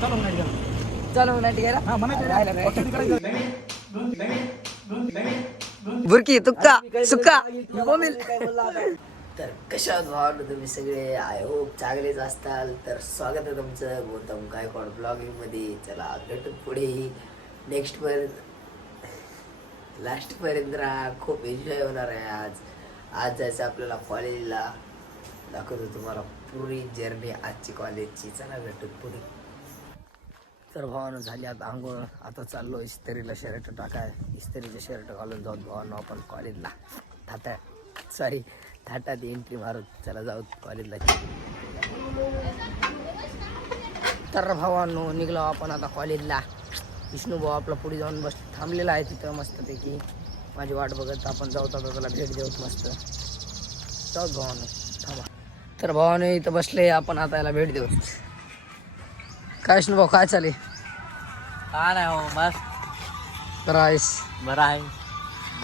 चलो नाही बुरकी तुक्का सुक्का तर कशा आहात तुम्ही सगळे. आय होप चांगलेच असताल. तर स्वागत आहे तुमचं गौतम गायकवाड ब्लॉगिंग मध्ये. चला भेटू पुढे नेक्स्ट पर्यंत लास्ट पर्यंत राहा. खूप एन्जॉय होणार आहे. आज जायचं आपल्याला कॉलेजला. दाखवतो तुम्हाला पुरी जर्नी आजची कॉलेजची. चला भेटू पुढे. तर भावानं झाली आता आंघोळ. आता चाललो इस्त्रीला शर्ट टाकाय. इस्त्रीचे शर्ट घालून जाऊ भावानं आपण कॉलेजला. थाटात एंट्री मारू. चला जाऊ कॉलेजला. तर भावांनो निघलो आपण आता कॉलेजला. विष्णू भाऊ आपला पुढे जाऊन बस थांबलेला आहे तिथं मस्तपैकी माझी वाट बघत. आपण जाऊ आता त्याला भेट देऊत मस्त. जाऊ भावानं थांबा. तर भावाने इथं बसले. आपण आता याला भेट देऊ. काय विष्णू भाऊ काय चालेल? काय नाही हो मस्त बरं आहेस? बरं आहे.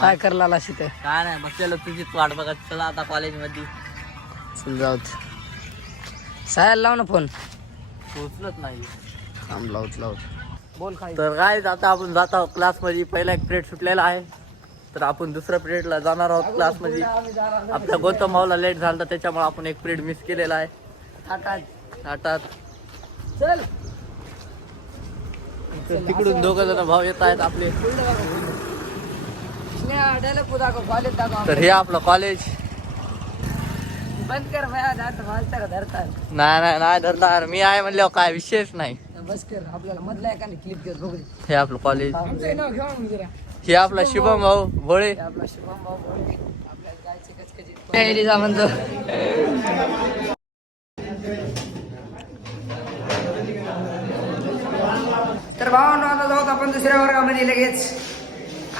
काय करला तिथे? काय नाही बसलेलो तुझीच वाट बघत. चला आता कॉलेजमध्ये चल जाऊ. सायाला लाव ना फोन. पोचलत नाही. थांब लावत बोल काय. तर काय आता आपण जात आहोत क्लासमध्ये. पहिला एक पिरियड सुटलेला आहे तर आपण दुसऱ्या पिरियडला जाणार आहोत क्लासमध्ये. आपल्या गौतम भाऊला लेट झालं त्याच्यामुळे आपण एक पिरियड मिस केलेला आहे. थाटात चल. तिकडून दोघ जण भाऊ येत आहेत आपले. तर हे आपलं कॉलेज. बंद कर धरतात. नाही धरणार. मी आहे म्हणल्यावर काय विषयच नाही. बस कर. आपल्याला मधला एका क्लिप घेत बघू. हे आपलं कॉलेज. नाव घेऊ मग जरा. हे आपला शुभम भाऊ भोळे. आपला शुभम भाऊ भोळे. आपल्याला जायचे कचकचीत म्हणतो. तर भावांनो आता जाऊ आपण दुसऱ्या वर्गामध्ये लगेच.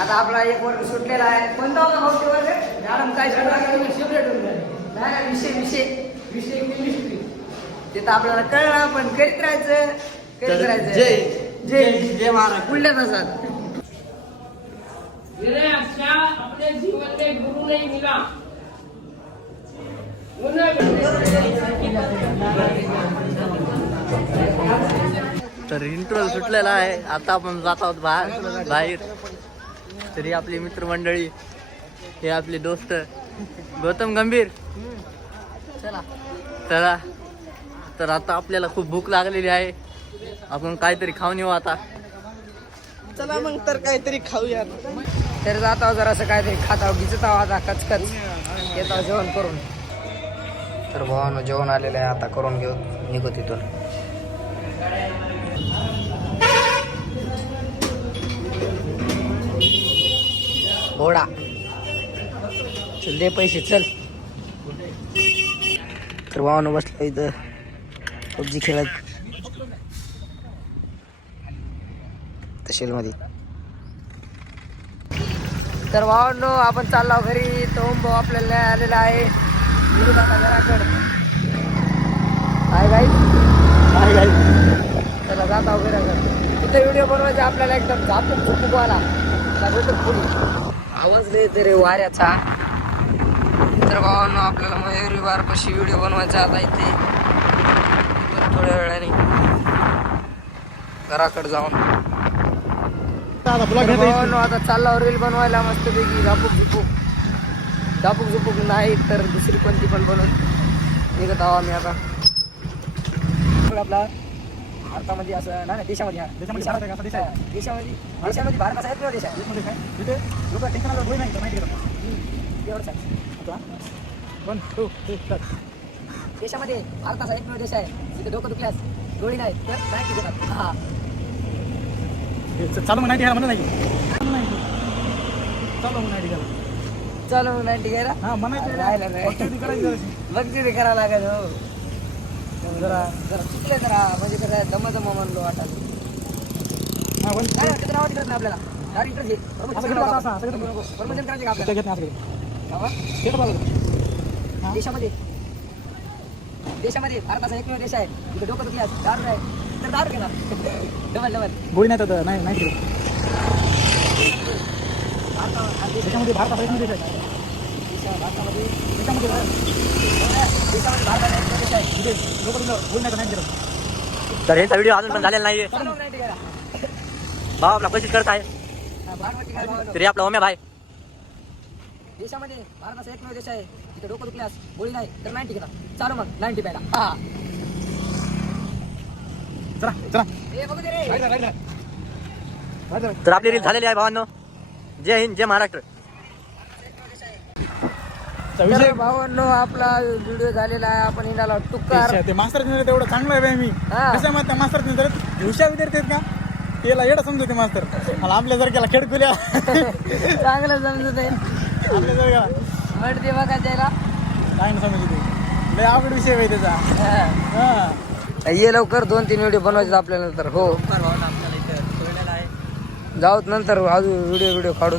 आता आपला एक वर्ग सुटलेला आहे. कोणता होता भाऊ ते वर्ग? मॅडम काय विषय केमिस्ट्री. ते तर आपल्याला कळलं पण करीत राहायचं. जय महाराज. पुढल्या तासात अपने जीवन में गुरु नहीं मिला. तर इंटरव्ह्यू सुटलेला आहे. आता आपण जात आहोत बाहेर. तरी आपली मित्रमंडळी. हे आपले दोस्त गौतम गंभीर. चला तर आता आपल्याला खूप भूक लागलेली आहे. आपण काहीतरी खाऊन येऊ आता. चला मग तर काहीतरी खाऊया. तर जात आहो जरा असं काहीतरी खात आहो. भिजत आहो आता कचकच. येत आहो जेवण करून. तर भावानं जेवण आलेलं आहे. आता करून घेऊ निघू तिथून. घोडा चल दे पैसे चल. तर भावानं बसलं इथं पबजी खेळत तहसील मध्ये. तर भावांनो आपण चाललो घरी. तो भाऊ आपल्याला नाही आलेला आहे. काय गाई चला जात आहो घराकडे. तिथे व्हिडिओ बनवायचा आपल्याला एकदम झापूक झुपूक आला. पुढे आवाज देते रे वाऱ्याचा. तर भावांनो आपल्याला मयुरी वारपाशी व्हिडिओ बनवायचा आता इथे. थोड्या वेळाने घराकडे जाऊन. भावांनो आता चालला रील बनवायला मस्तपैकी. झापूक झुपूक नाही तर दुसरी कोणती पण बनवून निघत आहो आम्ही आता. आपला भारतामध्ये असं नाही देशामध्ये भारत असा एकमेव देश आहे. देशामध्ये भारत असा एकमेव देश आहे तिथे डोकं दुखल्यास डोळी नाही तर बँक देतात. हा चालू नाही म्हणत नाही. चलो नाही घ्यायला. हा म्हणायचं राहिलं नाही. बघते करावं लागेल. हो जरा चुकले जरा म्हणजे कसं दम म्हणलो वाटायला. तिथं नाव तिकडे आपल्याला देशामध्ये भारत असा एकमेव देश आहे तिथे डोकं दुखल्यास दारू आहे तर दारू घेणार. डबल गोळी नाही तर नाही. देशामध्ये भारत असा एकमेव देश आहे. भारतामध्ये देशामध्ये भारत असा एकमेव देश आहे तिथे लोक गोळी नाही तर नाही. तर यांचा व्हिडिओ अजून पण झालेला नाहीये. भाऊ आपला कोशिश करत आहे तरी आपला ओम्या भाई देशामध्ये भारताचा एकमेव देश आहे तिथे डोकं दुखल्यास गोळी नाही तर 90 घेतात. चालू मग 90 प्यायला. हा चला चला ए बघू दे रे. तर आपली रील झालेली आहे भावांनो. जय हिंद जय महाराष्ट्र. तर भावांनो आपला व्हिडिओ झालेला आहे. आपण हिंडाला तुकार ते मास्तर तेवढं चांगलं आहे बाई मी हा. कसं माहिती मास्तर हुशार विद्यार्थी आहेत का त्याला एवढं समजते मास्तर मला आपल्या सारख्याला खेळकुल्या चांगलं समजत आहे. आपल्या सारख्याला मडते बघा त्याला. काय नाही समजते लय अवघड विषय आहे त्याचा. हा ये लवकर 2-3 व्हिडिओ बनवायचे आपल्याला नंतर. हो जाऊत नंतर अजून व्हिडिओ काढू.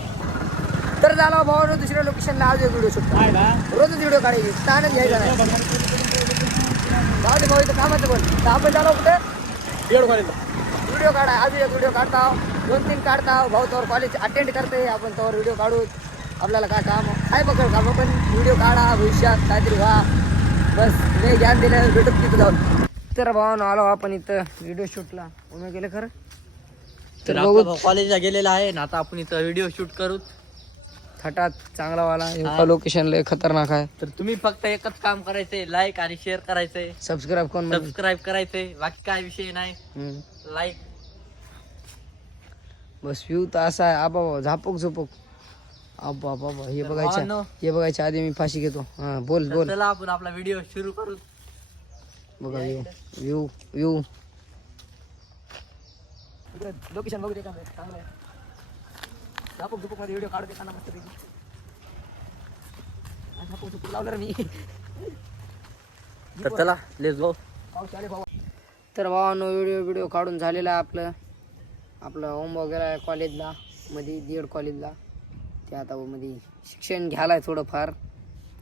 तर झाला भावानो दुसऱ्या लोकेशनला आज एक व्हिडिओ शूट काय ना रोजच व्हिडिओ काढायची ताणच घ्यायचा नाही. जाऊ दे भाऊ इथं कामाचं बोल. तर आपण झालो कुठे एवढं कॉलेज व्हिडिओ काढा. आज एक व्हिडिओ काढता 2-3 काढता. भाऊ तर कॉलेज अटेंड करते आपण तर व्हिडिओ काढू. आपल्याला काय काम आहे बघ काम पण व्हिडिओ काढा भविष्यात काहीतरी व्हा बस. मी ज्ञान दिलं भेटत तिथं जाऊन. तर भावानं आलो आपण इथं व्हिडिओ शूटला. उन्हा गेलं खरं तर तर बघू कॉलेजला गेलेला आहे ना आता आपण इथं व्हिडिओ शूट करू. थटात चांगला वाला लोकेशन लय खतरनाक आहे. तर तुम्ही फक्त एकच काम करायचंय लाईक आणि शेअर करायचंय सबस्क्राईब कोण म्हणजे? सबस्क्राईब करायचंय बाकी काय विषय नाही. लाईक बस व्ह्यू तर असा आहे. आबा झापूक झोपूक आबा बाबा हे भावांनो. बघायच्या आधी मी फाशी घेतो. हा बोल बोल. चला आपण आपला व्हिडिओ सुरू करू. बघा व्ह्यू व्ह्यू लोकेशन बघू दे का चांगलं आहे. झापूक झोपूक मध्ये व्हिडिओ काढू दे का मस्त पैकी. झापूक झोपूक लावलं रे मी. तर चला लेट्स गो. तर भावानो व्हिडिओ काढून झालेला आहे आपलं होम वगैरे आहे कॉलेजला मध्ये DED कॉलेजला. ते आता मध्ये शिक्षण घ्यायला आहे थोडंफार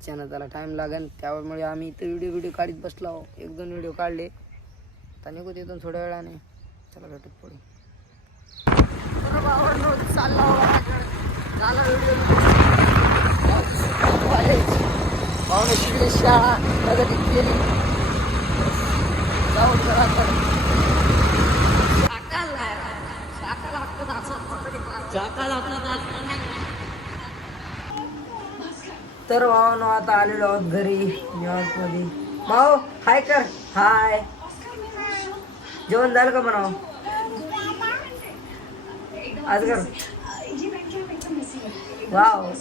त्यानं त्याला टाईम लागेल त्यामुळे आम्ही इथं व्हिडिओ काढत बसलो. 1-2 व्हिडिओ काढले आता निघू तिथून थोड्या वेळाने. चला भेटत पुढे. शिकली शाळा प्रगती केली. जाऊन जरा तर भावानो आता आलेलो आहोत घरी न्यूयॉर्क मध्ये. भाऊ हाय कर. हाय जेवण झालं का म्हणाव आज कर. वाव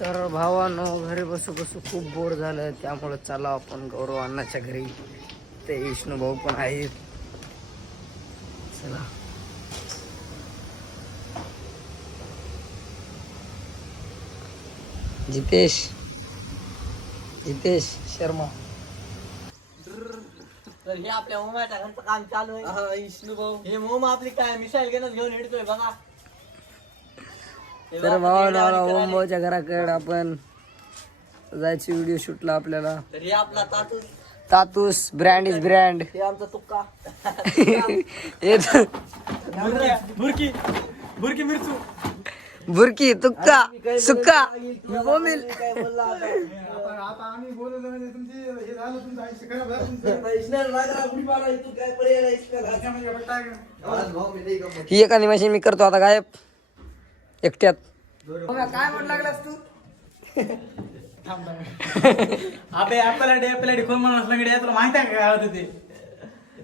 तर भावानो घरी बसू खूप बोर झालं त्यामुळे चला आपण गौरव अण्णाच्या घरी. ते विष्णू भाऊ पण आहेत. चला जितेश शर्मा. तर हे आपल्या मोमाच्या घरचं काम चालू आहे. विष्णू भाऊ हे मोम आपली काय मिसाईल घेऊन हिडतोय बघा. तर भावाला ओम भाऊच्या घराकडे आपण जायची व्हिडिओ शूटला आपल्याला. तर हे आपला तातूस ब्रँड इज ब्रँड. हे आमचा तुक्का. बुरकी मिरचू बुरकी तुक्का सुक्का बोंबील. आता आम्ही बोलू तुमची हे झालं तुमचं आयुष्य खराब झालं. ही एखादी मशीन मी करतो आता गायब एकट्यात. काय म्हण लागलास तू. अबे ऍपल खोल म्हणून असलं तुला माहिती आहे काय होतं ते.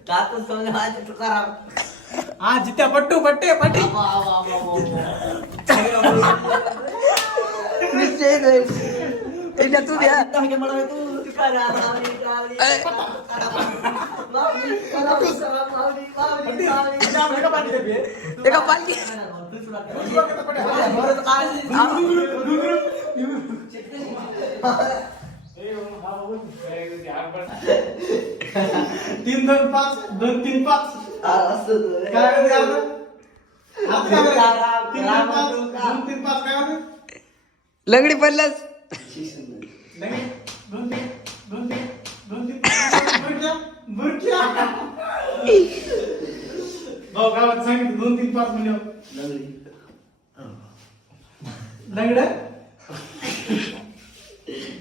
तातून समजा तुकाराम. हा जित्या पट्टू पट्टे पट्टी तू द्या एका पालखी. तीन दोन पाच 2-3-5 काय लंगडी पडल्यास गावात सांगितलं 2-3-5 म्हणजे लंगड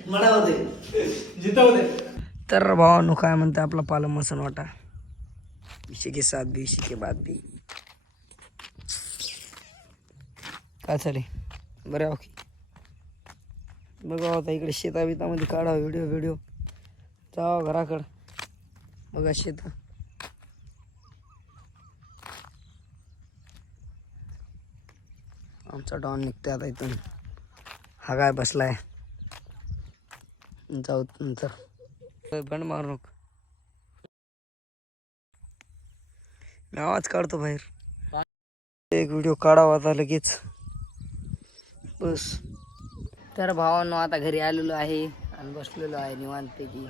मला होते जितवते. तर भावानो काय म्हणते आपला पालम मसन वाटा इसी के साथ भी इसी के बाद भी काय चालेल बरं ओके. बघा आता इकडे शेताबितामध्ये काढा व्हिडिओ जावा घराकडं बघा शेत. आमचा डॉन निघतोय आता इथून. हा काय बसलाय जाऊ नंतर बंड मारू नको. मी आवाज काढतो बाहेर. एक व्हिडिओ काढावा आता लगेच बस. तर भावांनो आता घरी आलेलो आहे आणि बसलेलो आहे निवांतपैकी.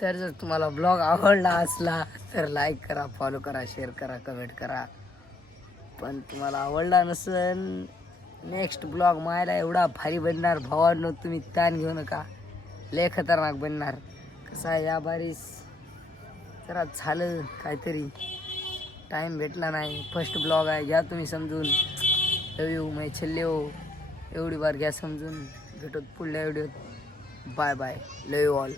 तर जर तुम्हाला ब्लॉग आवडला असला तर लाईक करा, फॉलो करा, शेअर करा, कमेंट करा. पण तुम्हाला आवडला नसेल नेक्स्ट ब्लॉग मायला एवढा भारी बनणार भावांनो, तुम्ही ताण घेऊ नका. लय खतरनाक बनणार. कसं आहे या बारीस जरा झालं काहीतरी टाईम भेटला नाही. फर्स्ट ब्लॉग आहे घ्या तुम्ही समजून. लव यू मै छल्ले हो एवढी बार घ्या समजून. भेटत पुढल्या व्हिडिओत. Bye bye. Love you all.